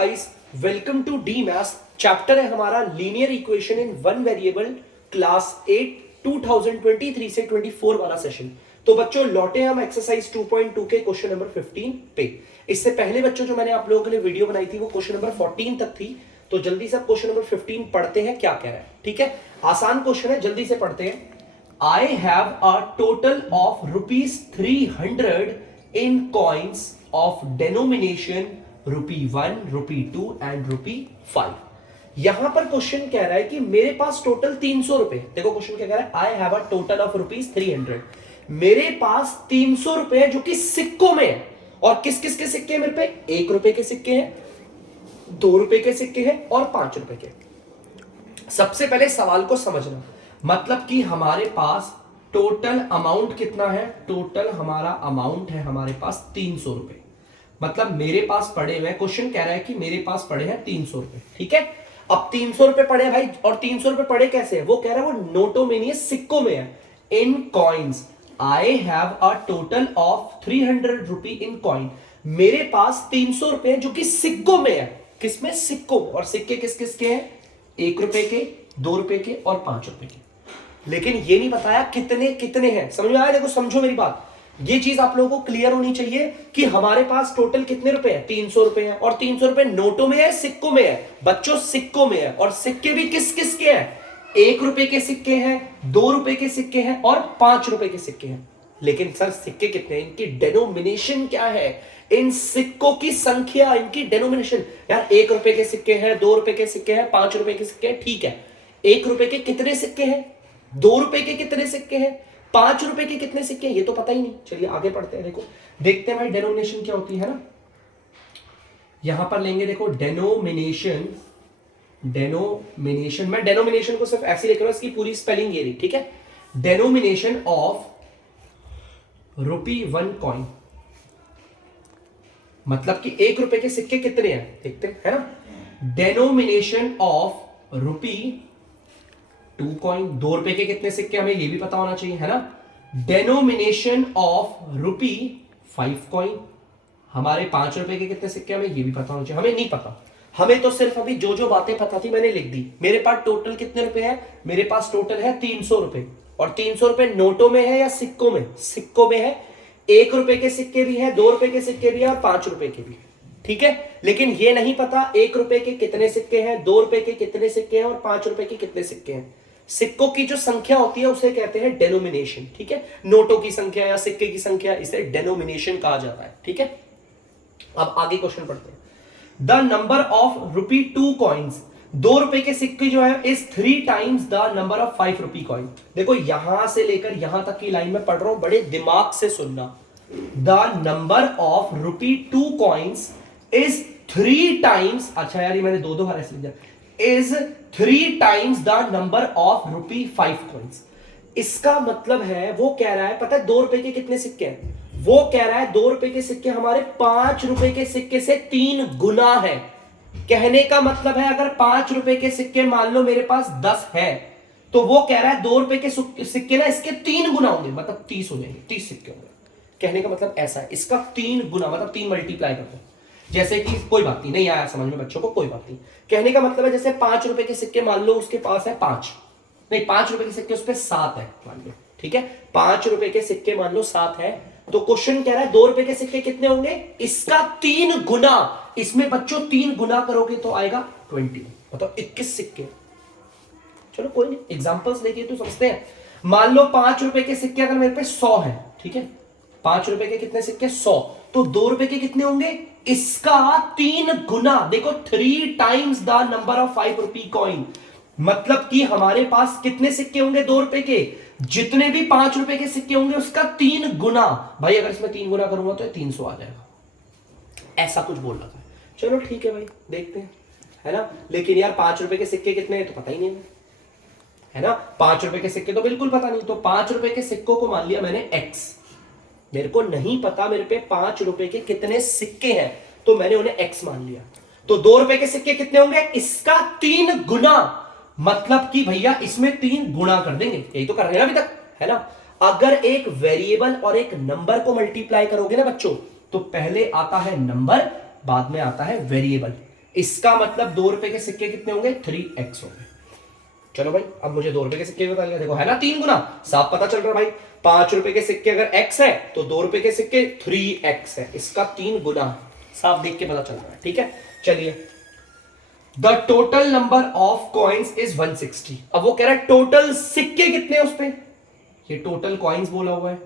Guys, welcome to the maths. Chapter है हमारा linear equation in one variable, class 8 2023 से 24 वाला सेशन। तो बच्चों लौटे हम एक्सरसाइज 2.2 के क्वेश्चन नंबर 15 पे। इससे पहले बच्चों जो मैंने आप लोगों के लिए वीडियो बनाई थी वो क्वेश्चन नंबर 14 तक थी। तो जल्दी से क्वेश्चन नंबर 15 पढ़ते हैं क्या कह रहा है। ठीक है, आसान क्वेश्चन है, जल्दी से पढ़ते हैं। I have a total of rupees 300 in coins of denomination rupee 1, rupee 2 and rupee 5। यहां पर क्वेश्चन कह रहा है कि मेरे पास टोटल 300 रुपए। देखो क्वेश्चन क्या कह रहा है, आई have a total of rupees 300। मेरे पास 300 रुपए जो कि सिक्कों में है। और किस किस के सिक्के हैं मेरे पे? 1 रुपए के सिक्के हैं, 2 रुपए के सिक्के हैं और 5 रुपए के। सबसे पहले सवाल को समझना, मतलब कि हमारे पास टोटल अमाउंट कितना है? टोटल हमारा अमाउंट है हमारे पास 300 रुपए। मतलब मेरे पास पड़े हुए, क्वेश्चन कह रहा है कि मेरे पास पड़े हैं 300 रुपए। ठीक है, अब 300 रुपए पड़े हैं भाई, और 300 रुपए पड़े कैसे है? वो कह रहा है वो नोटों में नहीं है, सिक्कों में है। In coins I have a total of 300 rupee in coin. मेरे पास 300 रुपए जो कि सिक्कों में है। किसमें? सिक्कों। और सिक्के किस किस के हैं? 1 रुपए के, 2 रुपए के और 5 रुपए के। लेकिन ये नहीं बताया कितने कितने हैं। समझ में आया? देखो समझो मेरी बात, ये चीज आप लोगों को क्लियर होनी चाहिए कि हमारे पास टोटल कितने रुपए हैं? 300 रुपए हैं। और 300 रुपए नोटों में है, सिक्कों में है? बच्चों सिक्कों में है। और सिक्के भी किस किस के हैं? 1 रुपए के सिक्के हैं, 2 रुपए के सिक्के हैं और 5 रुपए के सिक्के हैं। लेकिन सर सिक्के कितने हैं? इनकी डेनोमिनेशन क्या है? इन सिक्कों की संख्या, इनकी डेनोमिनेशन। यार 1 रुपए के सिक्के हैं, 2 रुपए के सिक्के हैं, 5 रुपए के सिक्के हैं, ठीक है। 1 रुपए के कितने सिक्के हैं? 2 रुपए के कितने सिक्के हैं? 5 रुपए के कितने सिक्के हैं? ये तो पता ही नहीं। चलिए आगे पढ़ते हैं। देखो देखते हैं भाई डेनोमिनेशन क्या होती है ना। यहां पर लेंगे, देखो डेनोमिनेशन। मैं डेनोमिनेशन को सिर्फ ऐसे लिख रहा हूं, इसकी पूरी स्पेलिंग ये रही। ठीक है, डेनोमिनेशन ऑफ ₹1 कॉइन। मतलब कि 1 रुपए के सिक्के कितने हैं देखते हैं, है ना। Denomination of ₹2 coin. 2 रुपए के कितने सिक्के, हमें ये भी पता होना चाहिए, है ना। Denomination of ₹5 coin. हमारे 5 रुपए के कितने सिक्के, हमें ये भी पता होना चाहिए। हमें नहीं पता, हमें तो सिर्फ अभी जो जो बातें पता थी मैंने लिख दी। मेरे पास टोटल कितने रुपए हैं? मेरे पास टोटल है 300 रुपए। और 300 रुपए नोटों में है या सिक्कों में? सिक्कों में है। 1 रुपए के सिक्के भी है, 2 रुपए के सिक्के भी है और 5 रुपए के भी। ठीक है, लेकिन ये नहीं पता 1 रुपए के कितने सिक्के हैं, 2 रुपए के कितने सिक्के हैं और 5 रुपए के कितने सिक्के हैं। सिक्कों की जो संख्या होती है उसे कहते हैं डेनोमिनेशन। ठीक है, नोटों की संख्या या सिक्के की संख्या, इसे डेनोमिनेशन कहा जाता है। ठीक है, अब आगे क्वेश्चन पढ़ते हैं। The number of ₹2 coins. 2 रुपए के सिक्के जो है is 3 times the number of 5 rupee coin. देखो यहां से लेकर यहां तक की लाइन में पढ़ रहा हूं, बड़े दिमाग से सुनना। The number of ₹2 coins is 3 times, अच्छा यार ये मैंने दो बार ऐसे लिख दिया, is 3 times the number of ₹5 coins. इसका मतलब है वो कह रहा है, पता है 2 रुपए के कितने सिक्के हैं? वो कह रहा है 2 रुपए के सिक्के हमारे 5 रुपए के सिक्के से 3 गुना है। कहने का मतलब है अगर 5 रुपए के सिक्के मान लो मेरे पास 10 है, तो वो कह रहा है 2 रुपए के सिक्के ना इसके 3 गुना होंगे, मतलब 30 हो जाएंगे, 30 सिक्के होंगे। कहने का मतलब ऐसा है, इसका 3 गुना, मतलब 3 मल्टीप्लाई कर दो। जैसे कि कोई बात नहीं आया समझ में बच्चों को, कोई बात नहीं। कहने का मतलब है जैसे 5 रुपए के सिक्के मान लो उसके पास है 5 रुपए के सिक्के उस पर 7 है मान लो। ठीक है, 5 रुपए के सिक्के मान लो 7 है, तो क्वेश्चन कह रहा है 2 रुपए के सिक्के कितने होंगे? इसका 3 गुना। इसमें बच्चों 3 गुना करोगे तो आएगा 20, मतलब 21 सिक्के। चलो कोई नहीं, एग्जांपल्स लेके तो समझते हैं। मान लो 5 रुपए के सिक्के अगर मेरे पे 100 है, ठीक है, 5 रुपए के कितने सिक्के? 100, तो 2 रुपए के कितने होंगे? इसका 3 गुना। देखो 3 times the number of 5 rupee coin. मतलब कि हमारे पास कितने सिक्के होंगे 2 रुपए के? जितने भी 5 रुपए के सिक्के होंगे उसका 3 गुना। भाई अगर इसमें 3 गुना करूंगा तो 300 आ जाएगा, ऐसा कुछ बोल रहा था। चलो ठीक है भाई, देखते हैं, है ना। लेकिन यार 5 रुपए के सिक्के कितने हैं तो पता ही नहीं है ना। 5 रुपए के सिक्के तो बिल्कुल पता नहीं, तो 5 रुपए के सिक्कों को मान लिया मैंने x। मेरे को नहीं पता मेरे पे 5 रुपए के कितने सिक्के हैं, तो मैंने उन्हें x मान लिया। तो 2 रुपए के सिक्के कितने होंगे? इसका 3 गुना। मतलब कि भैया इसमें 3 गुना कर देंगे, यही तो कर रहे हैं अभी तक, है ना। अगर एक वेरिएबल और एक नंबर को मल्टीप्लाई करोगे ना बच्चों, तो पहले आता है नंबर, बाद में आता है वेरिएबल। इसका मतलब 2 रुपए के सिक्के कितने होंगे? 3x होंगे। चलो भाई, अब मुझे 2 रुपए के सिक्के बता दिया, देखो है ना 3 गुना, साफ पता चल रहा है भाई। 5 रुपए के सिक्के अगर x है तो 2 रुपए के सिक्के 3x है, इसका 3 गुना, साफ देख के पता चल रहा है। ठीक है, चलिए। The total number of coins is 160। अब वो कह रहा है टोटल सिक्के कितने हैं उस पे, ये टोटल कॉइन्स बोला हुआ है,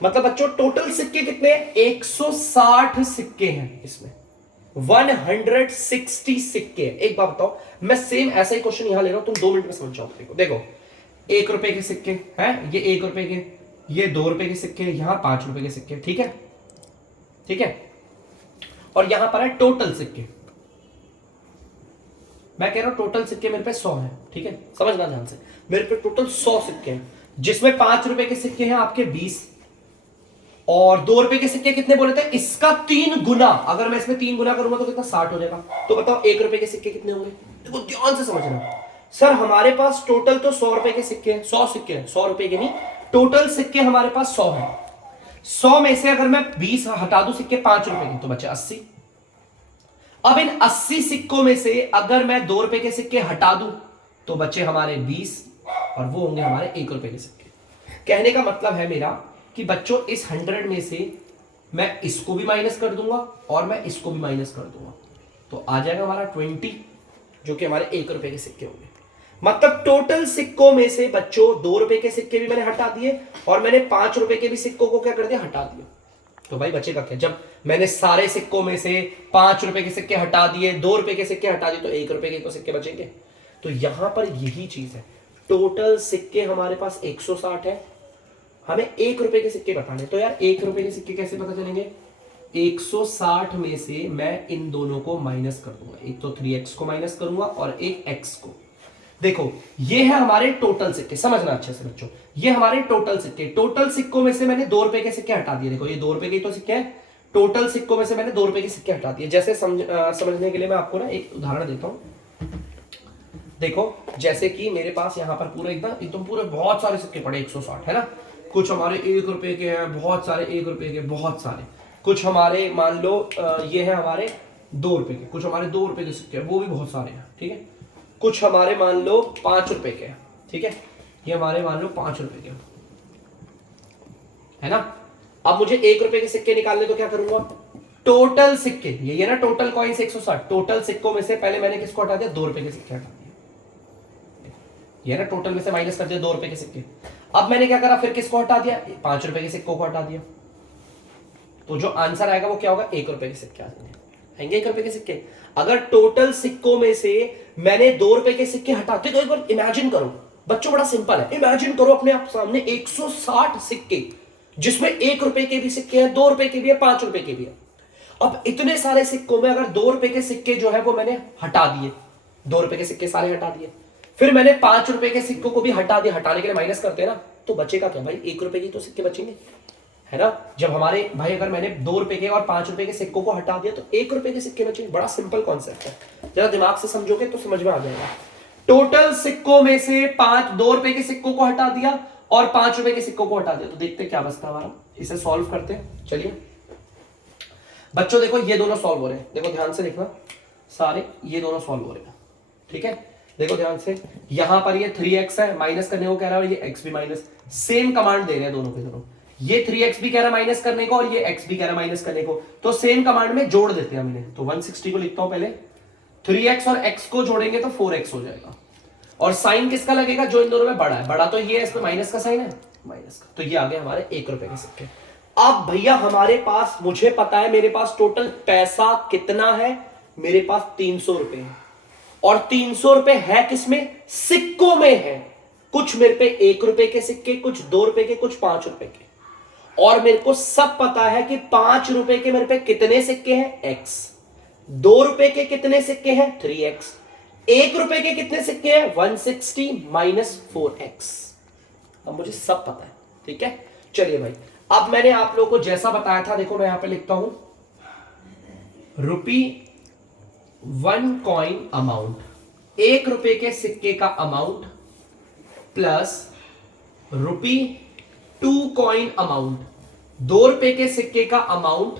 मतलब बच्चों टोटल सिक्के कितने हैं? 160 सिक्के हैं इसमें, 160 सिक्के। एक बात बताओ, मैं सेम ऐसा ही क्वेश्चन यहां ले रहा हूं, तुम 2 मिनट में समझ जाओ। देखो 1 रुपए के सिक्के हैं, ये 1 रुपए के, ये 2 रुपए के सिक्के, यहां 5 रुपए के सिक्के। ठीक है, ठीक है, और यहां पर है टोटल सिक्के। मैं कह रहा हूं टोटल सिक्के मेरे पे 100 है। ठीक है, समझना ध्यान से, मेरे पे टोटल 100 सिक्के हैं, जिसमें 5 रुपए के सिक्के हैं आपके 20, और 2 रुपए के सिक्के कितने बोले थे? इसका 3 गुना। अगर मैं इसमें 3 गुना करूंगा तो कितना? 60 हो जाएगा। तो बताओ 1 रुपए के सिक्के कितने होंगे? देखो ध्यान से समझना सर, हमारे पास टोटल तो 100 रुपए के सिक्के हैं, 100 सिक्के हैं, 100 रुपए के नहीं, टोटल सिक्के हमारे पास 100 है। 100 में से अगर मैं 20 हटा दूं सिक्के 5 रुपए के, तो बचे 80। अब इन 80 सिक्कों में से अगर मैं 2 रुपए के सिक्के हटा दूं तो बचे हमारे 20, और वो होंगे हमारे 1 रुपए के सिक्के। कहने का मतलब है मेरा कि बच्चों इस 100 में से मैं इसको भी माइनस कर दूंगा और मैं इसको भी माइनस कर दूंगा, तो आ जाएगा हमारा 20, जो कि हमारे 1 रुपए के सिक्के होंगे। मतलब टोटल सिक्कों में से बच्चों 2 रुपए के सिक्के भी मैंने हटा दिए और मैंने 5 रुपए के भी सिक्कों को क्या कर दिया? हटा दिया। तो भाई बचेगा क्या? जब मैंने सारे सिक्कों में से 5 रुपए के सिक्के हटा दिए, 2 रुपए के सिक्के हटा दिए, तो 1 रुपए के तो सिक्के बचेंगे। तो यहां पर यही चीज है, टोटल सिक्के हमारे पास 160 है, हमें 1 रुपए के सिक्के बताने। तो यार 1 रुपए के सिक्के कैसे पता चलेंगे? 160 में से मैं इन दोनों को माइनस कर दूंगा, एक तो 3x को माइनस करूंगा और एक x को। देखो ये है हमारे टोटल सिक्के, समझना अच्छे से बच्चों, ये हमारे टोटल सिक्के। टोटल सिक्कों में से मैंने 2 रुपए के सिक्के हटा दिए। देखो ये 2 रुपए के तो सिक्के हैं, टोटल सिक्कों में से मैंने 2 रुपए के सिक्के हटा दिए। जैसे समझने के लिए मैं आपको ना एक उदाहरण देता हूं। देखो जैसे कि मेरे पास यहाँ पर पूरा एकदम पूरे बहुत सारे सिक्के पड़े 160 है ना, कुछ हमारे 1 रुपए के हैं, बहुत सारे 1 रुपए के, बहुत सारे, कुछ हमारे मान लो ये है हमारे 2 रुपए के, कुछ हमारे 2 रुपए के सिक्के वो भी बहुत सारे हैं। ठीक है, कुछ हमारे मान लो 5 रुपए के हैं। ठीक है, ये हमारे मान लो 5 रुपए के है ना। अब मुझे 1 रुपए के सिक्के निकालने, तो क्या करूंगा? टोटल सिक्के, ये ना टोटल कॉइन्स 160, टोटल सिक्कों में से पहले मैंने किसको हटा दिया? 2 रुपए के सिक्के हटा दिए। ये ना टोटल में से माइनस कर दिया 2 रुपए के सिक्के। अब मैंने क्या करा? फिर किसको हटा दिया? 5 रुपए के सिक्कों को हटा दिया। तो जो आंसर आएगा वो क्या होगा? 1 रुपए के सिक्के आ जाएंगे, 1 रुपए के सिक्के। अगर टोटल सिक्कों में से मैंने 2 रुपए के सिक्के हटाते, तो एक बार इमेजिन करो बच्चों, बड़ा सिंपल है, इमेजिन करो अपने आप सामने 160 सिक्के, जिसमें 1 रुपए के भी सिक्के हैं, 2 रुपए के भी है, 5 रुपए के भी है। अब इतने सारे सिक्कों में अगर 2 रुपए के सिक्के जो है वो मैंने हटा दिए, 2 रुपए के सिक्के सारे हटा दिए, फिर मैंने 5 रुपए के सिक्कों को भी हटा दिया, हटाने के लिए माइनस करते हैं ना, तो बचेगा क्या भाई? 1 रुपए की तो सिक्के बचेंगे, है ना। जब हमारे भाई अगर मैंने 2 रुपए के और 5 रुपए के सिक्कों को हटा दिया तो 1 रुपए के सिक्के बचे। बड़ा सिंपल कॉन्सेप्ट है, जरा दिमाग से समझोगे तो समझ में आ जाएगा। टोटल सिक्कों में से 2 रुपए के सिक्कों को हटा दिया और 5 रुपए के सिक्कों को हटा दिया, तो देखते क्या बचता हमारा। इसे सॉल्व करते हैं, चलिए बच्चों। देखो ये दोनों सॉल्व हो रहे हैं, देखो ध्यान से देखना सारे, ये दोनों सॉल्व हो रहे हैं। ठीक है, देखो ध्यान से, यहां पर ये 3x है, माइनस करने को कह रहा है, और ये x भी माइनस, सेम कमांड दे रहे हैं दोनों के दोनों। ये 3x भी कह रहा है माइनस करने को और ये x भी कह रहा है माइनस करने को, तो सेम कमांड में जोड़ देते हैं हमने। तो 160 को लिखता हूं पहले, 3x और x को जोड़ेंगे तो 4x हो जाएगा, और साइन किसका लगेगा? जो इन दोनों में बड़ा है, बड़ा तो ये है, इसमें माइनस का साइन है, माइनस का। तो ये आ गए हमारे 1 रुपए के सिक्के। अब भैया हमारे पास, मुझे पता है मेरे पास टोटल पैसा कितना है, मेरे पास 300 रुपए है, और 300 रुपए है किसमें? सिक्कों में है। कुछ मेरे पे 1 रुपए के सिक्के, कुछ 2 रुपए के, कुछ 5 रुपए के, और मेरे को सब पता है कि 5 रुपए के मेरे पे कितने सिक्के हैं? x। 2 रुपए के कितने सिक्के हैं? 3x। 1 रुपए के कितने सिक्के हैं? 160 माइनस 4x। अब मुझे सब पता है, ठीक है। चलिए भाई, अब मैंने आप लोगों को जैसा बताया था, देखो मैं यहां पे लिखता हूं ₹1 कॉइन अमाउंट, 1 रुपए के सिक्के का अमाउंट प्लस ₹2 कॉइन अमाउंट, ₹2 के सिक्के का अमाउंट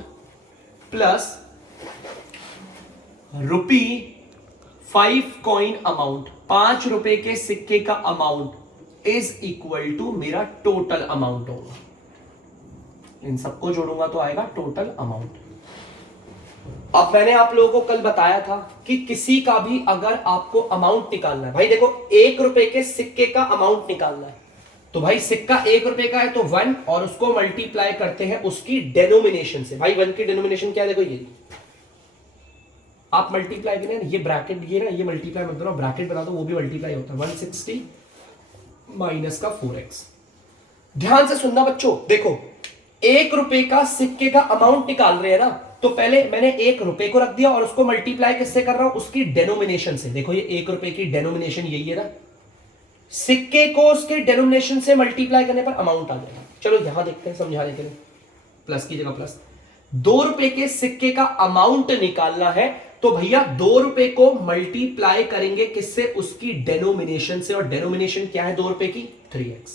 प्लस ₹5 कॉइन अमाउंट, ₹5 के सिक्के का अमाउंट इज इक्वल टू मेरा टोटल अमाउंट होगा। इन सबको जोड़ूंगा तो आएगा टोटल अमाउंट। अब मैंने आप लोगों को कल बताया था कि किसी का भी अगर आपको अमाउंट निकालना है, भाई देखो ₹1 के सिक्के का अमाउंट निकालना है, तो भाई सिक्का ₹1 का है तो 1 और उसको मल्टीप्लाई करते हैं उसकी डेनोमिनेशन से। भाई 1 की डेनोमिनेशन क्या है, देखो ये आप मल्टीप्लाई करें ना, ये ब्रैकेट ये ना, ये मल्टीप्लाई मत करो, ब्रैकेट बना दो, वो भी मल्टीप्लाई होता है। 160 माइनस का 4x। ध्यान से सुनना बच्चों, देखो ₹1 का सिक्के का अमाउंट निकाल रहे हैं ना, तो पहले मैंने ₹1 को रख दिया और उसको मल्टीप्लाई किससे कर रहा हूं, उसकी डेनोमिनेशन से। देखो ये ₹1 की डेनोमिनेशन यही है ना, सिक्के को उसके डेनोमिनेशन से मल्टीप्लाई करने पर अमाउंट आ जाएगा। चलो यहां देखते हैं समझाने के लिए, प्लस की जगह प्लस। ₹2 के सिक्के का अमाउंट निकालना है तो भैया ₹2 को मल्टीप्लाई करेंगे किससे, उसकी डेनोमिनेशन से, और डेनोमिनेशन क्या है ₹2 की, 3x।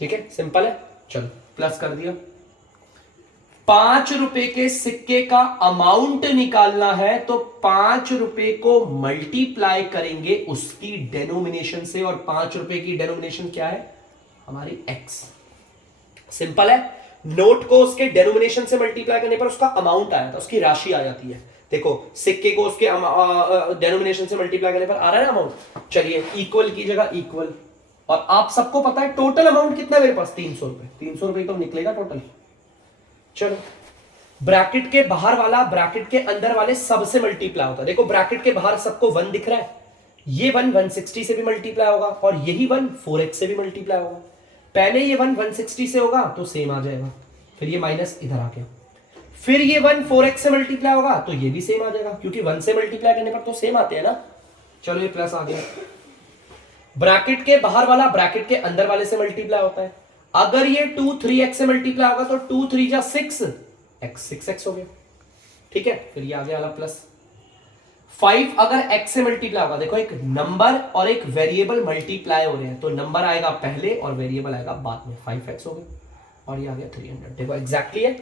ठीक है, सिंपल है। चलो प्लस कर दिया। ₹5 के सिक्के का अमाउंट निकालना है तो ₹5 को मल्टीप्लाई करेंगे उसकी डेनोमिनेशन से, और ₹5 की डेनोमिनेशन क्या है, हमारी x। सिंपल है। नोट को उसके डेनोमिनेशन से मल्टीप्लाई करने पर उसका अमाउंट आया था, उसकी राशि आ जाती है। देखो सिक्के को उसके डेनोमिनेशन से मल्टीप्लाई करने पर आ रहा है ना अमाउंट। चलिए इक्वल की जगह इक्वल, और आप सबको पता है टोटल अमाउंट कितना है मेरे पास, ₹300। ₹300 तो निकलेगा टोटल। चलो ब्रैकेट के बाहर वाला ब्रैकेट के अंदर वाले सबसे मल्टीप्लाई होता है। देखो ब्रैकेट के बाहर सबको 1 दिख रहा है, ये 1 160 से भी मल्टीप्लाई होगा, और यही 1 4x से भी मल्टीप्लाई होगा। पहले ये 1 160 से होगा तो सेम आ जाएगा, फिर ये माइनस इधर आ गया, फिर ये 1 4x से मल्टीप्लाई होगा तो ये भी सेम आ जाएगा, क्योंकि 1 से मल्टीप्लाई करने पर तो सेम आते हैं ना। चलो ये प्लस आ गया। ब्रैकेट के बाहर वाला ब्रैकेट के अंदर वाले से मल्टीप्लाई होता है। अगर ये 2 3x से मल्टीप्लाई होगा तो 2 3 जा 6x 6x हो गया। ठीक है, फिर ये आ गया वाला प्लस। 5 अगर x से मल्टीप्लाई होगा, देखो एक नंबर और एक वेरिएबल मल्टीप्लाई हो रहे हैं तो नंबर आएगा पहले और वेरिएबल आएगा बाद में। 5x हो गया और ये आ गया 300। देखो एग्जैक्टली है,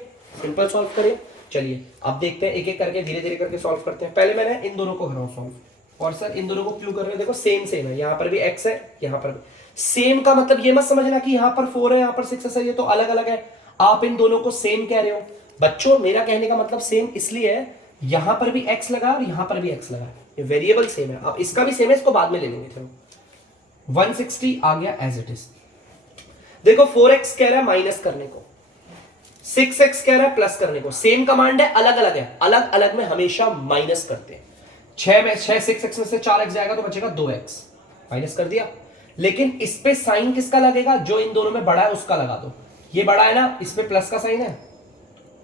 सिंपल सॉल्व करिए। चलिए अब देखते हैं, एक एक करके धीरे धीरे करके सॉल्व करते हैं। पहले मैंने इन दोनों को कर रहा हूं सॉल्व, और सर इन दोनों को क्यों कर रहे हैं, देखो सेम सेम है, यहां पर भी x है यहां पर भी सेम। का मतलब ये मत समझना कि यहां पर 4 है यहां पर 6 है, ये तो अलग अलग है। आप इन दोनों को सेम कह रहे हो बच्चों, मेरा कहने का मतलब सेम इसलिए है यहां पर भी x लगा और यहां पर भी x लगा, ये वेरिएबल सेम है। अब इसका भी सेम है, इसको बाद में ले लेंगे। चलो 160 आ गया एज इट इज। देखो 4x कह रहा है माइनस करने को, 6x कह रहा है प्लस करने को। सेम कमांड है, अलग अलग है, अलग अलग में हमेशा माइनस करते हैं। 6x में से 4x जाएगा तो बचेगा 2x, माइनस कर दिया। लेकिन इस पे साइन किसका लगेगा, जो इन दोनों में बड़ा है उसका लगा दो। ये बड़ा है ना, इस पे प्लस का साइन है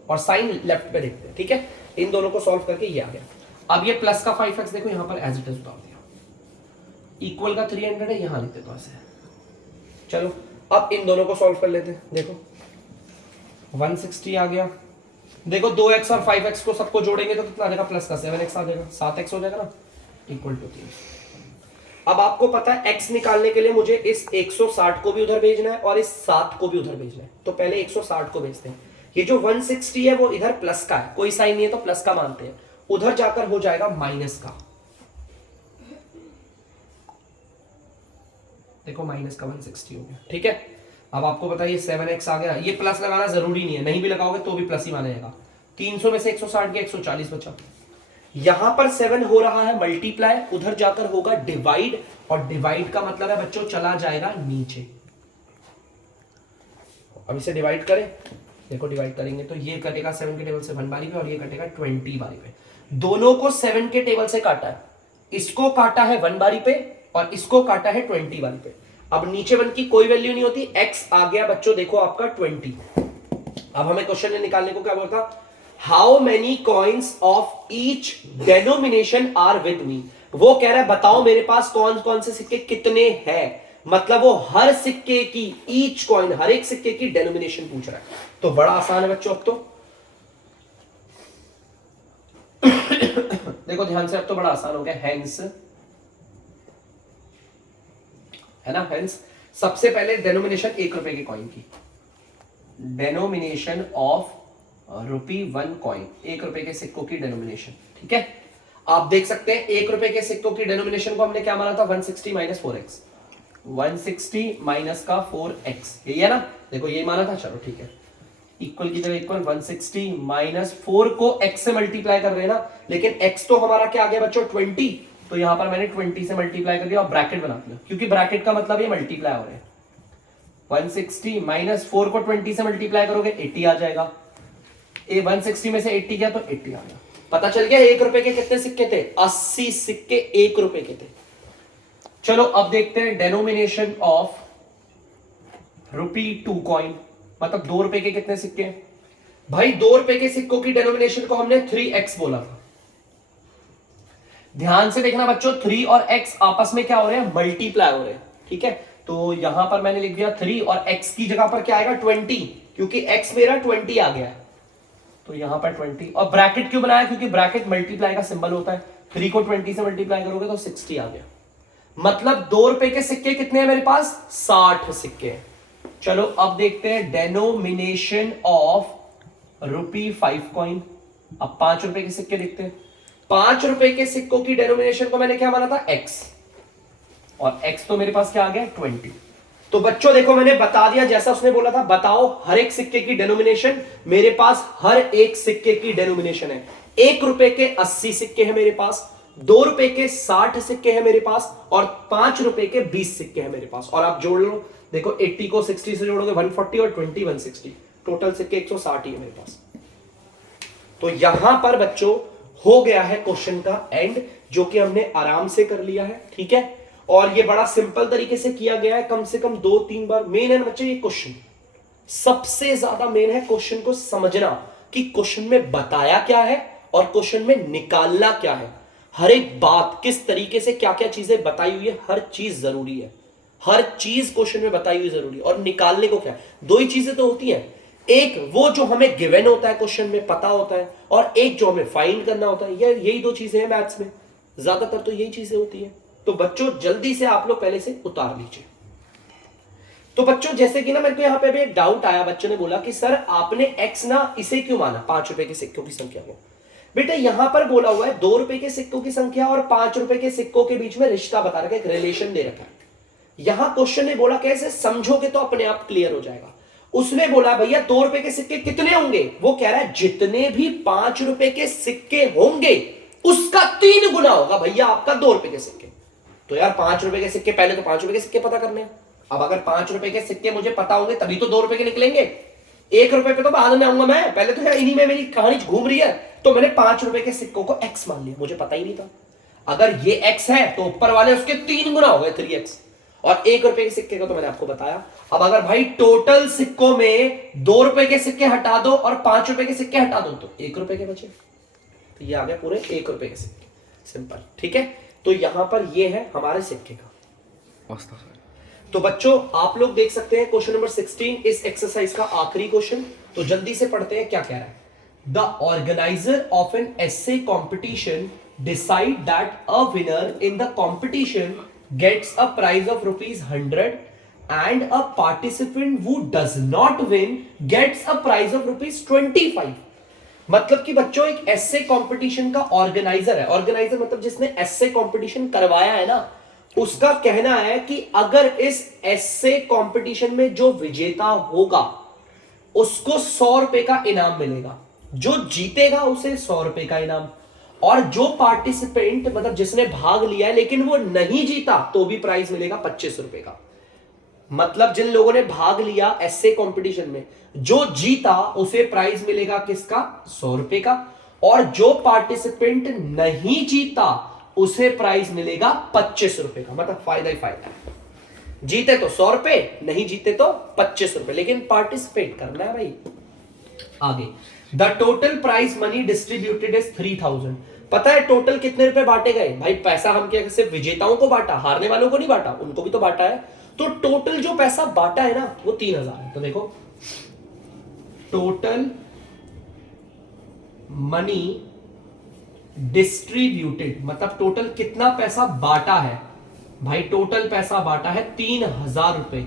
और साइन लेफ्ट पे देखते हैं। ठीक है, इन दोनों को सॉल्व करके ये आ गया। अब ये प्लस का 5x देखो यहां पर एज इट इज उतार दिया, इक्वल का 300 है यहां लिखते तो ऐसे। चलो अब इन दोनों को सॉल्व कर लेते हैं। देखो 160 आ गया, देखो 2x और 5x को सबको जोड़ेंगे तो कितना आ जाएगा, प्लस का 7x आ जाएगा, 7x हो जाएगा ना, इक्वल टू 3। अब आपको पता है x निकालने के लिए मुझे इस 160 को भी उधर भेजना है और इस 7 को भी उधर भेजना है, तो पहले 160 को भेजते हैं। ये जो 160 है वो इधर प्लस का है, कोई साइन नहीं है तो प्लस का मानते हैं, उधर जाकर हो जाएगा माइनस का। देखो माइनस का 160 हो गया। ठीक है, अब आपको पता है ये 7x आ गया, ये प्लस लगाना जरूरी नहीं है, नहीं भी लगाओगे तो भी प्लस ही माना जाएगा। 300 में से 160 गया, 140 बचा। यहां पर 7 हो रहा है मल्टीप्लाई, उधर जाकर होगा डिवाइड, और डिवाइड का मतलब है बच्चों चला जाएगा नीचे। अब इसे डिवाइड करें, देखो डिवाइड करेंगे तो ये कटेगा 7 के टेबल से 1 बारी पे और ये कटेगा 20 बारी पे। दोनों को 7 के टेबल से काटा है, इसको काटा है 1 बारी पे और इसको काटा है 20 बारी पे। अब नीचे 1 की कोई वैल्यू नहीं होती, x आ गया बच्चों देखो आपका 20। अब हमें क्वेश्चन में निकालने को क्या बोलता, how many coins of each denomination are with me. वो कह रहा है बताओ मेरे पास कौन कौन से सिक्के कितने हैं, मतलब वो हर सिक्के की ईच कॉइन, हर एक सिक्के की डेनोमिनेशन पूछ रहा है। तो बड़ा आसान है बच्चों अब तो देखो ध्यान से, अब तो बड़ा आसान हो गया। हेंस है ना, हेंस सबसे पहले डेनोमिनेशन ₹1 के कॉइन की, डेनोमिनेशन ऑफ ₹1 कॉइन, 1 रुपए के सिक्कों की डेनोमिनेशन। ठीक है, आप देख सकते हैं 1 रुपए के सिक्कों की डेनोमिनेशन को हमने क्या माना था, 160 माइनस 4x, 160 माइनस का 4x, यही है ना, देखो ये माना था, चलो ठीक है, इक्वल की जगह इक्वल 160 माइनस 4 को x से मल्टीप्लाई कर रहे हैं ना, लेकिन x तो हमारा क्या आ गया बच्चों 20, तो यहां पर मैंने 20 से मल्टीप्लाई कर दिया और ब्रैकेट बना दिया, क्योंकि ब्रैकेट का मतलब ये मल्टीप्लाई हो रहे हैं। 160 माइनस 4 को 20 से मल्टीप्लाई करोगे 80 आ जाएगा, 160 में से 80 गया तो 80 आ गया। पता चल गया 1 रुपए के कितने सिक्के थे, 80 सिक्के 1 रुपए के थे। चलो अब देखते हैं डेनोमिनेशन ऑफ ₹2 कॉइन, मतलब 2 रुपए के कितने सिक्के। भाई 2 रुपए के सिक्कों की डेनोमिनेशन को हमने 3x बोला था। ध्यान से देखना बच्चों, 3 और x आपस में क्या हो रहे हैं, मल्टीप्लाई हो रहे हैं। ठीक है, तो यहां पर मैंने लिख दिया 3 और x की जगह पर क्या आएगा 20, क्योंकि x मेरा 20 आ गया है, तो यहां पर 20, और ब्रैकेट क्यों बनाया, क्योंकि ब्रैकेट मल्टीप्लाई का सिंबल होता है। 3 को 20 से मल्टीप्लाई करोगे तो 60 आ गया, मतलब 2 रुपए के सिक्के कितने हैं मेरे पास, 60 सिक्के हैं। चलो अब देखते हैं डेनोमिनेशन ऑफ ₹5 कॉइन। अब 5 रुपए के सिक्के देखते हैं। 5 रुपए के सिक्कों की डेनोमिनेशन को मैंने क्या माना था, x, और x तो मेरे पास क्या आ गया 20। तो बच्चों देखो मैंने बता दिया, जैसा उसने बोला था, बताओ हर एक सिक्के की डेनोमिनेशन। मेरे पास हर एक सिक्के की डेनोमिनेशन है। 1 रुपए के 80 सिक्के हैं मेरे पास, 2 रुपए के 60 सिक्के हैं मेरे पास, और 5 रुपए के 20 सिक्के हैं मेरे पास। और आप जोड़ लो, देखो 80 को 60 से जोड़ोगे 140 और 20 160, टोटल सिक्के 160 ही है मेरे पास। तो यहां पर बच्चों हो गया है क्वेश्चन का एंड, जो कि हमने आराम से कर लिया है। ठीक है, और ये बड़ा सिंपल तरीके से किया गया है, कम से कम 2-3 बार। मेन है ना बच्चे ये क्वेश्चन, सबसे ज्यादा मेन है क्वेश्चन को समझना कि क्वेश्चन में बताया क्या है और क्वेश्चन में निकालना क्या है। हर एक बात किस तरीके से क्या क्या चीजें बताई हुई है, हर चीज जरूरी है, हर चीज क्वेश्चन में बताई हुई जरूरी है। और निकालने को क्या है, 2 ही चीजें तो होती हैं, एक वो जो हमें गिवन होता है क्वेश्चन में पता होता है, और एक जो हमें फाइंड करना होता है। यही 2 चीजें हैं मैथ्स में, ज्यादातर तो यही चीजें होती है। तो बच्चों जल्दी से आप लोग पहले से उतार लीजिए। तो बच्चों जैसे कि ना मेरे को यहां पे भी एक डाउट आया, बच्चों ने बोला कि सर आपने x ना इसे क्यों माना, 5 रुपए के सिक्कों की संख्या को। बेटा यहां पर बोला हुआ है 2 रुपए के सिक्कों की संख्या और 5 रुपए के सिक्कों के बीच में रिश्ता बता रखा है, एक रिलेशन दे रखा है। यहां क्वेश्चन ने बोला कैसे, समझोगे तो अपने आप क्लियर हो जाएगा। उसने बोला भैया 2 रुपए के सिक्के कितने होंगे, वो कह रहा है जितने भी 5 रुपए के सिक्के होंगे उसका 3 गुना होगा भैया आपका 2 रुपए के सिक्के। तो यार 5 रुपए के सिक्के, पहले तो 5 रुपए के सिक्के पता करने हैं। अब अगर 5 रुपए के सिक्के मुझे पता होंगे तभी तो 2 रुपए के निकलेंगे। 1 रुपए पे तो बाद में आऊंगा मैं, पहले तो यार इन्हीं में मेरी कहानी घूम रही है। तो मैंने 5 रुपए के सिक्कों को x मान लिया, मुझे पता ही नहीं था। अगर ये x है तो ऊपर वाले उसके 3 गुना हो गए 3x, और 1 रुपए के सिक्के का तो मैंने आपको बताया। अब अगर भाई टोटल सिक्कों में 2 रुपए के सिक्के हटा दो और 5 रुपए के सिक्के हटा दो तो 1 रुपए के बचे, तो ये आ गया पूरे 1 रुपए के सिक्के, सिंपल। ठीक है, तो यहां पर ये है हमारे सिक्के का। तो बच्चों आप लोग देख सकते हैं क्वेश्चन नंबर 16 इस एक्सरसाइज का आखिरी क्वेश्चन। तो जल्दी से पढ़ते हैं क्या कह रहा है। The organiser of an essay competition decide that a winner in the competition gets a prize of ₹100 and a participant who does not win gets a prize of ₹25। मतलब कि बच्चों एक एसे कंपटीशन का ऑर्गेनाइजर है, ऑर्गेनाइजर मतलब जिसने एसे competition करवाया है ना, उसका कहना है कि अगर इस एसे कंपटीशन में जो विजेता होगा उसको 100 रुपए का इनाम मिलेगा, जो जीतेगा उसे 100 रुपए का इनाम, और जो पार्टिसिपेंट मतलब जिसने भाग लिया है लेकिन वो नहीं जीता तो भी प्राइज मिलेगा 25 रुपए का। मतलब जिन लोगों ने भाग लिया ऐसे कंपटीशन में, जो जीता उसे प्राइज मिलेगा किसका, 100 रुपए का, और जो पार्टिसिपेंट नहीं जीता उसे प्राइज मिलेगा 25 रुपए का। मतलब फायदा ही फायदा है, जीते तो 100 रुपए, नहीं जीते तो 25 रुपए, लेकिन पार्टिसिपेट करना है भाई। आगे, the total prize money distributed is 3000। पता है टोटल कितने रुपए बांटे गए भाई, पैसा हम क्या सिर्फ विजेताओं को बांटा, हारने वालों को नहीं बांटा, उनको भी तो बांटा है। तो टोटल जो पैसा बांटा है ना वो 3000 है। तो देखो टोटल मनी डिस्ट्रीब्यूटेड मतलब टोटल कितना पैसा बांटा है भाई, टोटल पैसा बांटा है 3000 रुपए।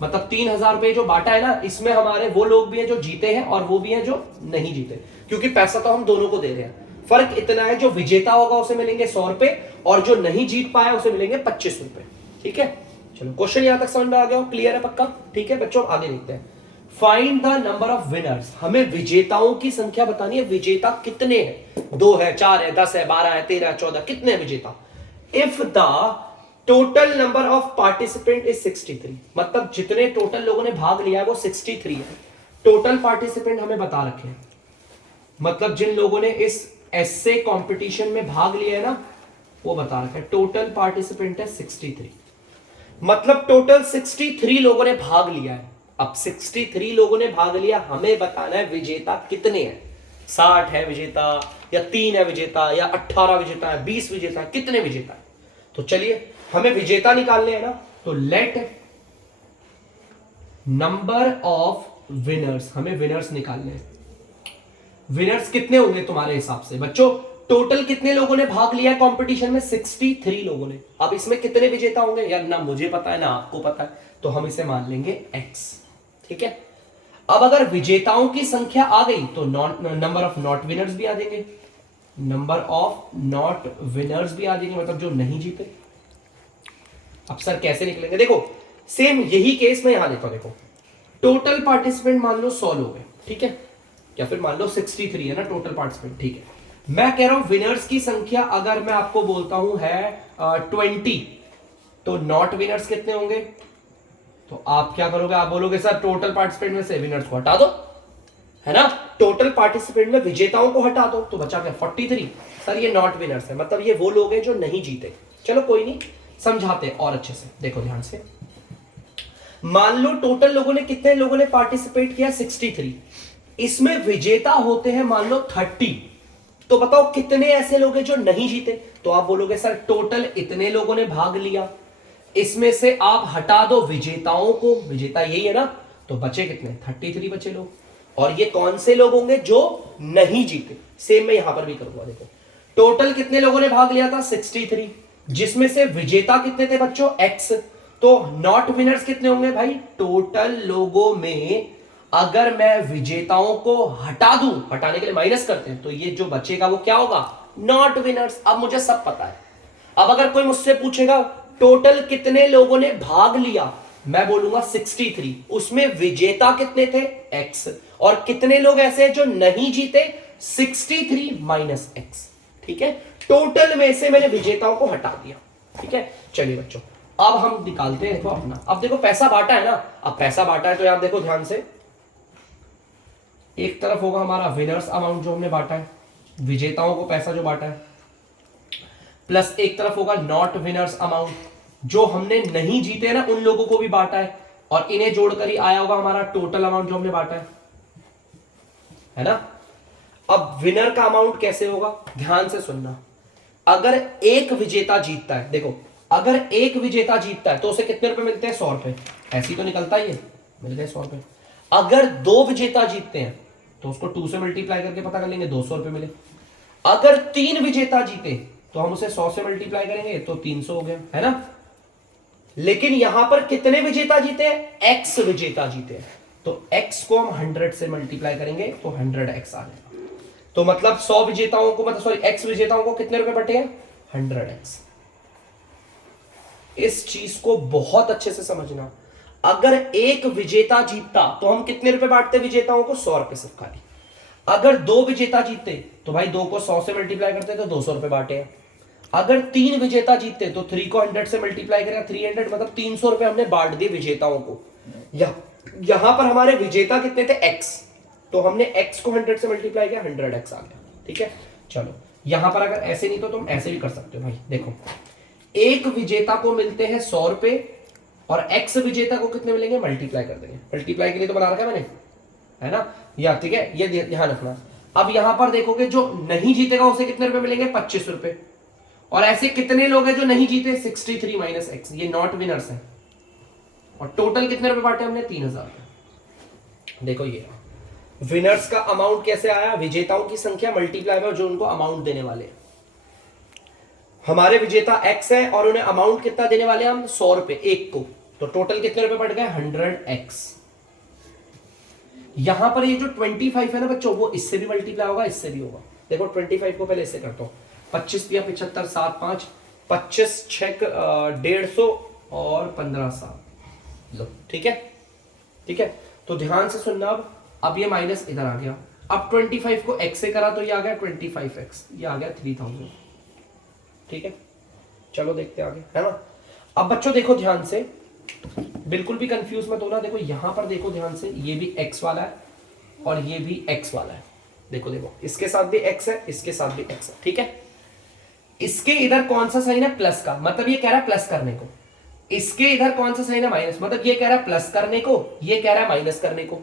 मतलब 3,000 रुपए जो बांटा है ना, इसमें हमारे वो लोग भी हैं जो जीते हैं और वो भी हैं जो नहीं जीते, क्योंकि पैसा तो हम दोनों को दे रहे हैं। फर्क इतना है, जो विजेता होगा उसे मिलेंगे 100 रुपए और जो नहीं जीत पाया उसे मिलेंगे 25 रुपए। ठीक है, चलो क्वेश्चन यहां तक समझ में आ गया, क्लियर है पक्का? ठीक है बच्चों, आगे देखते हैं। Find the number of winners, हमें विजेताओं की संख्या बतानी है। विजेता कितने हैं? 2 है, 4 है, 10 है, 12 है, 13, 14, कितने विजेता? If the total number of participant is 63, मतलब जितने टोटल लोगों ने भाग लिया है वो 63 है। टोटल पार्टिसिपेंट हमें बता रखे हैं, मतलब जिन लोगों ने इस एस्से कंपटीशन में भाग लिया है ना, वो बता रखा है। टोटल पार्टिसिपेंट है 63, मतलब टोटल 63 लोगों ने भाग लिया है। अब 63 लोगों ने भाग लिया, हमें बताना है विजेता कितने हैं। 60 है विजेता, या 3 है विजेता, या 18 विजेता है, 20 विजेता है, कितने विजेता है? तो चलिए हमें विजेता निकालने हैं ना, तो लेट नंबर ऑफ विनर्स, हमें विनर्स निकालने हैं। विनर्स कितने होंगे तुम्हारे हिसाब से बच्चों? टोटल कितने लोगों ने भाग लिया कंपटीशन में? 63 लोगों ने। अब इसमें कितने विजेता होंगे यार, ना मुझे पता है ना आपको पता है, तो हम इसे मान लेंगे x। ठीक है, अब अगर विजेताओं की संख्या आ गई तो नंबर ऑफ नॉट विनर्स भी आ जाएंगे, नंबर ऑफ नॉट विनर्स भी आ जाएंगे, मतलब जो नहीं जीते। अब सर कैसे निकलेंगे? देखो सेम यही केस में यहां देखो, देखो टोटल पार्टिसिपेंट मान लो 100 लोग हैं, ठीक है, या फिर मान लो 63 है ना टोटल पार्टिसिपेंट। ठीक है, मैं कह रहा हूं विनर्स की संख्या अगर मैं आपको बोलता हूं है 20, तो नॉट विनर्स कितने होंगे? तो आप क्या करोगे? आप बोलोगे सर टोटल पार्टिसिपेंट में से विनर्स को हटा दो, है ना, टोटल पार्टिसिपेंट में विजेताओं को हटा दो, तो बचा क्या? 43। सर ये नॉट विनर्स है, मतलब ये वो लोग हैं जो नहीं जीते। चलो कोई नहीं, समझाते और अच्छे से, देखो ध्यान से। मान लो टोटल लोगों ने, कितने लोगों ने पार्टिसिपेट किया? 63, इसमें विजेता होते हैं मान लो 30, तो बताओ कितने ऐसे लोग हैं जो नहीं जीते? तो आप बोलोगे सर टोटल इतने लोगों ने भाग लिया, इसमें से आप हटा दो विजेताओं को, विजेता यही है ना, तो बचे कितने? 33 बचे लोग। और ये कौन से लोग होंगे? जो नहीं जीते। सेम मैं यहां पर भी करूंगा, देखो टोटल कितने लोगों ने भाग लिया था? 63, जिसमें से विजेता कितने थे बच्चों? x। तो नॉट विनर्स कितने होंगे भाई? टोटल लोगों में अगर मैं विजेताओं को हटा दूं, हटाने के लिए माइनस करते हैं, तो ये जो बचेगा वो क्या होगा? Not winners. अब मुझे सब पता है। अब अगर कोई मुझसे पूछेगा टोटल कितने लोगों ने भाग लिया, मैं बोलूंगा 63, उसमें विजेता कितने थे? x, और कितने लोग ऐसे हैं जो नहीं जीते? 63 माइनस x। ठीक है, टोटल में से मैंने विजेताओं को हटा दिया। ठीक है, चलिए बच्चों अब हम निकालते हैं, देखो अपना। अब देखो पैसा बांटा है ना, अब पैसा बांटा है तो यहां देखो ध्यान से, एक तरफ होगा हमारा विनर्स अमाउंट जो हमने बांटा है, विजेताओं को पैसा जो बांटा है, प्लस एक तरफ होगा नॉट विनर्स अमाउंट, जो हमने नहीं जीते ना उन लोगों को भी बांटा है, और इन्हें जोड़कर ही आया होगा हमारा टोटल अमाउंट जो हमने बांटा है ना। अब विनर का अमाउंट कैसे होगा, ध्यान से सुनना। अगर एक विजेता जीतता है, देखो अगर एक विजेता जीतता है तो उसे कितने रुपए मिलते हैं? 100 रुपए। ऐसे ही तो निकलता ही है, मिल गए 100 रुपए। अगर 2 विजेता जीतते हैं तो उसको 2 से मल्टीप्लाई करके पता कर लेंगे, 200 रुपए मिले। अगर 3 विजेता जीते तो हम उसे 100 से मल्टीप्लाई करेंगे तो 300 हो गया, है ना। लेकिन यहां पर कितने विजेता जीते हैं? x विजेता जीते हैं, तो x को हम 100 से मल्टीप्लाई करेंगे तो 100x आ जाएगा। तो मतलब 100 विजेताओं को, मतलब सॉरी x विजेताओं को कितने रुपए बटे हैं? 100x। इस चीज को बहुत अच्छे से समझना। अगर एक विजेता जीतता तो हम कितने रुपए बांटते विजेताओं को? 100 रुपए सिर्फ खाली। अगर 2 विजेता जीतते तो भाई 2 को 100 से मल्टीप्लाई करते तो 200 रुपए बांटे हैं। अगर 3 विजेता जीतते तो 3 को 100 से मल्टीप्लाई करेगा 300, मतलब 300 रुपए हमने बांट दिए विजेताओं को। यहां पर हमारे विजेता कितने थे? x, तो हमने x को 100 से मल्टीप्लाई किया, 100x आ गया। ठीक है, चलो यहां पर अगर ऐसे नहीं तो तुम ऐसे भी कर सकते हो भाई। देखो एक विजेता को मिलते हैं 100 रुपए, और x विजेता को कितने मिलेंगे? मल्टीप्लाई कर देंगे, मल्टीप्लाई के लिए तो बना रखा है मैंने, है ना, या ठीक है, ये ध्यान रखना। अब यहां पर देखोगे जो नहीं जीतेगा उसे कितने रुपए मिलेंगे? 25 रुपए। और ऐसे कितने लोग हैं जो नहीं जीते? 63 माइनस x, ये नॉट विनर्स है। और टोटल कितने रुपए बांटे हमने? 3000 रुपए। देखो ये विनर्स का अमाउंट कैसे आया? विजेताओं की संख्या मल्टीप्लाई में जो उनको अमाउंट देने वाले हैं। हमारे विजेता x है और उन्हें अमाउंट कितना देने वाले हैं हम? 100 रुपए एक को, तो टोटल कितने रुपए पड़ गए 100x। यहां पर ये जो 25 है ना बच्चों, वो इससे भी मल्टीप्लाई होगा, इससे भी होगा। देखो 25 को पहले इससे करता हूं, 25 या 75 7 5 25 6 150 और 15 7। लो ठीक है, ठीक है। तो ध्यान से सुनना, अब ये माइनस इधर आ गया। अब 25 को x से करा तो ये आ गया 25x, ये आ गया 3000। ठीक है, चलो देखते हैं आगे, है ना। अब बच्चों देखो ध्यान से, बिल्कुल भी कंफ्यूज मत होना। देखो यहां पर देखो ध्यान से, ये भी x वाला है और ये भी x वाला है। देखो देखो, इसके साथ भी x है, इसके साथ भी x है, ठीक है। इसके इधर कौन सा साइन है प्लस का, मतलब ये कह रहा है प्लस करने को। इसके इधर कौन सा साइन है माइनस, मतलब ये कह रहा है प्लस करने को, ये कह रहा है माइनस करने को।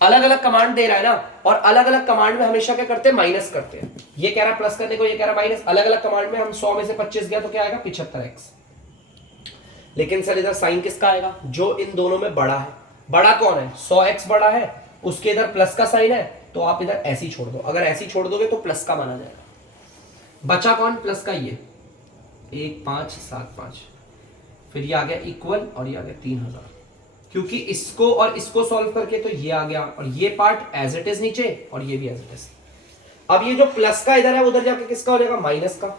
अलग अलग कमांड दे रहा है ना, और अलग अलग कमांड में हमेशा क्या करते हैं, माइनस करते हैं। ये कह रहा है प्लस करने को, ये कह रहा है माइनस। अलग अलग कमांड में हम 100 में से 25 गया तो क्या आएगा 75x। लेकिन सर इधर साइन किसका आएगा, जो इन दोनों में बड़ा है। बड़ा कौन है, 100x बड़ा है, उसके इधर प्लस का साइन है, तो आप इधर ऐसी छोड़ दो। अगर ऐसी छोड़ दोगे तो प्लस का माना जाएगा। बचा कौन, प्लस का, ये 1 5 7 5, फिर ये आ गया इक्वल और ये आ गया 3000। क्योंकि इसको और इसको सॉल्व करके तो ये आ गया, और ये पार्ट एज इट इज नीचे और ये भी एज इट इज। अब ये जो प्लस का इधर है उधर जाके किसका हो जाएगा, माइनस का।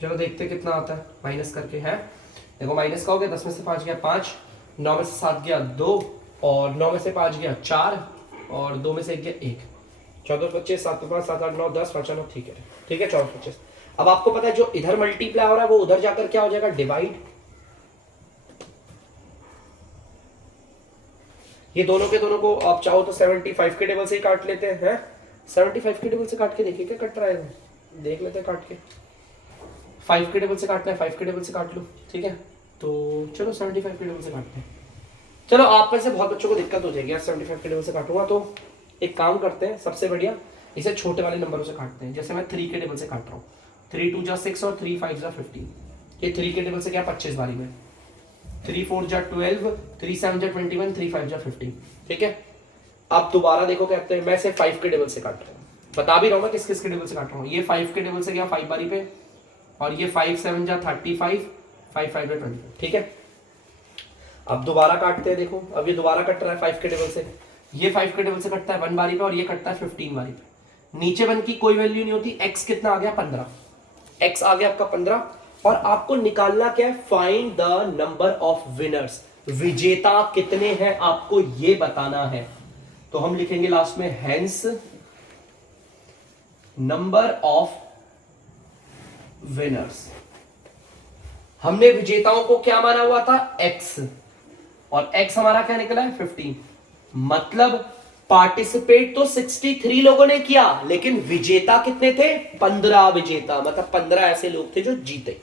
चलो देखते कितना आता है माइनस करके, है। देखो माइनस का हो गया, 10 में से 5 गया 5, 9 में से 7 गया 2, और 9 में से 5 गया 4, और 2 में से 1 गया 1। 14 25 7 5 7 8 9 10 5 9, ठीक है, ठीक है 14 25। अब आपको पता है जो इधर मल्टीप्लाई हो रहा है वो उधर जाकर क्या हो जाएगा, डिवाइड। ये दोनों के दोनों को आप चाहो तो 75 के टेबल से ही काट लेते हैं। 75 के टेबल से काट के देखिए क्या कट रहा है, देख लेते हैं काट के। 5 के टेबल से काटना है, 5 के टेबल से काट लो, ठीक है। तो चलो 75 के टेबल से काटते हैं। चलो आप में से बहुत बच्चों को दिक्कत हो जाएगी यार, 75 के टेबल से काटूंगा, तो एक काम करते हैं, सबसे बढ़िया इसे छोटे वाले नंबरों से काटते हैं। जैसे मैं 3 के टेबल से काट रहा हूँ, 3 2 जा 6 और 3 5 जा 15। ये 3 के टेबल से क्या 25 बारी में, 3 4 जा 12, 3 7 जा 21, 3 5 जा 15, ठीक है। अब दोबारा देखो कहते हैं, मैं से 5 के टेबल से काट रहा हूँ, बता भी रहा हूँ मैं किस किस के टेबल से काट रहा हूँ। ये 5 के टेबल से गया 5 बारी पे, और ये 5 7 जा 35, 5 5 जा 25, ठीक है। अब दोबारा काटते हैं, देखो अब ये दोबारा कट रहा है 5 के टेबल से। ये 5 के टेबल से कटता है 1 बारी पे, और ये कटता है 15 बारी पे। नीचे 1 की कोई वैल्यू नहीं होती। x कितना आ गया 15, x आ गया आपका 15। और आपको निकालना क्या है, find the number of winners, विजेता कितने हैं आपको ये बताना है। तो हम लिखेंगे लास्ट में हेंस नंबर ऑफ विनर्स। हमने विजेताओं को क्या माना हुआ था, x, और x हमारा क्या निकला है 15। मतलब पार्टिसिपेट तो 63 लोगों ने किया, लेकिन विजेता कितने थे, 15 विजेता, मतलब 15 ऐसे लोग थे जो जीते।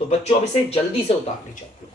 तो बच्चों अब इसे जल्दी से उतार लीजिए आप लोग।